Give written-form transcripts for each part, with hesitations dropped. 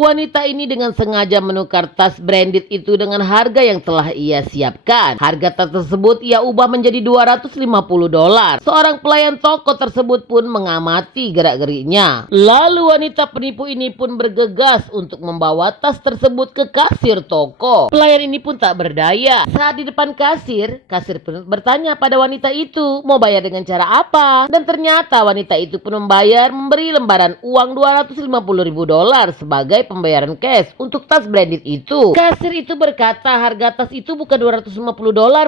Wanita ini dengan sengaja menukar tas branded itu dengan harga yang telah ia siapkan. Harga tas tersebut ia ubah menjadi $250. Seorang pelayan toko tersebut pun mengamati gerak-geriknya. Lalu wanita penipu ini pun bergegas untuk membawa tas tersebut ke kasir toko. Pelayan ini pun tak berdaya. Saat di depan kasir pun bertanya pada wanita itu mau bayar dengan cara apa. Dan ternyata wanita itu pun memberi lembaran uang $250.000 sebagai pembayaran cash untuk tas branded itu. Kasir itu berkata harga tas itu bukan $250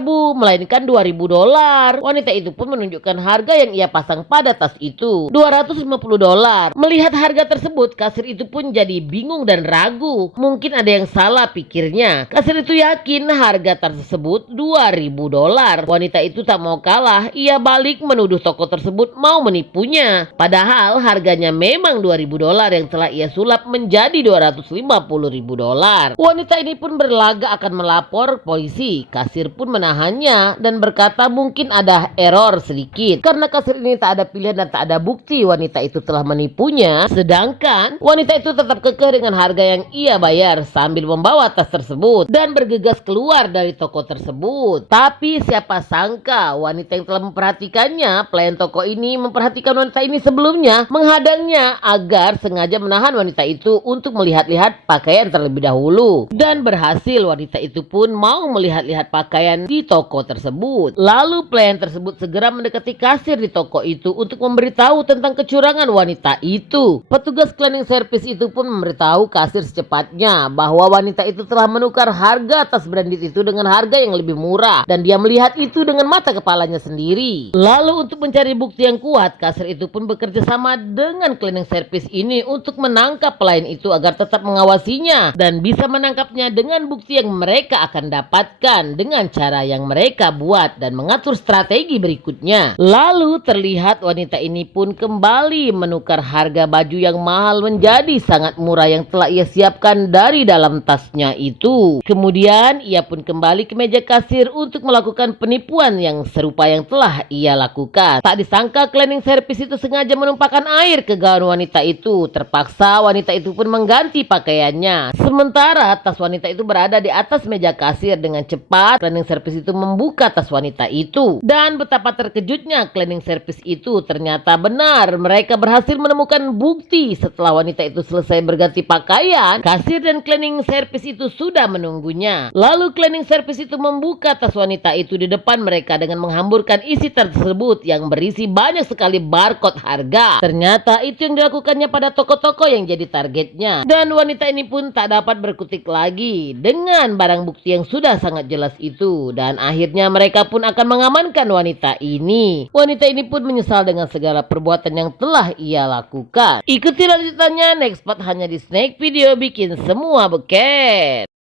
bu, melainkan $2.000. Wanita itu pun menunjukkan harga yang ia pasang pada tas itu, $250. Melihat harga tersebut, kasir itu pun jadi bingung dan ragu. Mungkin ada yang salah pikirnya. Kasir itu yakin harga tas tersebut $2.000. Wanita itu tak mau kalah, ia balik menuduh toko tersebut mau menipunya. Padahal harganya memang $2.000 yang telah ia sulap menjadi $250.000. Wanita ini pun berlagak akan melapor polisi. Kasir pun menahannya dan berkata mungkin ada error sedikit karena kasir ini tak ada pilihan dan tak ada bukti wanita itu telah menipunya. Sedangkan wanita itu tetap kekeh dengan harga yang ia bayar sambil membawa tas tersebut dan bergegas keluar dari toko tersebut. Tapi siapa sangka wanita yang telah memperhatikannya, pelayan toko ini memperhatikan wanita ini sebelumnya, menghadangnya agar sengaja menahan wanita itu untuk melihat-lihat pakaian terlebih dahulu. Dan berhasil, wanita itu pun mau melihat-lihat pakaian di toko tersebut. Lalu pelayan tersebut segera mendekati kasir di toko itu untuk memberitahu tentang kecurangan wanita itu. Petugas cleaning service itu pun memberitahu kasir secepatnya bahwa wanita itu telah menukar harga tas branded itu dengan harga yang lebih murah dan dia melihat itu dengan mata kepalanya sendiri. Lalu untuk mencari bukti yang kuat, kasir itu pun bekerja sama dengan cleaning service ini untuk menangkap pelayan itu agar tetap mengawasinya dan bisa menangkapnya dengan bukti yang mereka akan dapatkan dengan cara yang mereka buat dan mengatur strategi berikutnya. Lalu terlihat wanita ini pun kembali menukar harga baju yang mahal menjadi sangat murah yang telah ia siapkan dari dalam tasnya itu. Kemudian ia pun kembali ke meja kasir untuk melakukan penipuan yang serupa yang telah ia lakukan. Tak disangka cleaning service itu sengaja menumpahkan air ke gaun wanita itu. Terpaksa wanita itu pun mengganti pakaiannya. Sementara tas wanita itu berada di atas meja kasir. Dengan cepat cleaning service itu membuka tas wanita itu. Dan betapa terkejutnya cleaning service itu, ternyata benar mereka berhasil menemukan bukti. Setelah wanita itu selesai berganti pakaian, kasir dan cleaning service itu sudah menunggunya. Lalu cleaning service itu membuka tas wanita itu di depan mereka dengan menghamburkan isi tersebut yang berisi banyak sekali barcode harga. Ternyata itu yang dilakukannya pada toko-toko yang jadi targetnya. Dan wanita ini pun tak dapat berkutik lagi dengan barang bukti yang sudah sangat jelas itu. Dan akhirnya mereka pun akan mengamankan wanita ini. Wanita ini pun menyesal dengan segala perbuatan yang telah ia lakukan. Ikuti lanjutannya next part hanya di Snack Video Bikin Semua Beken.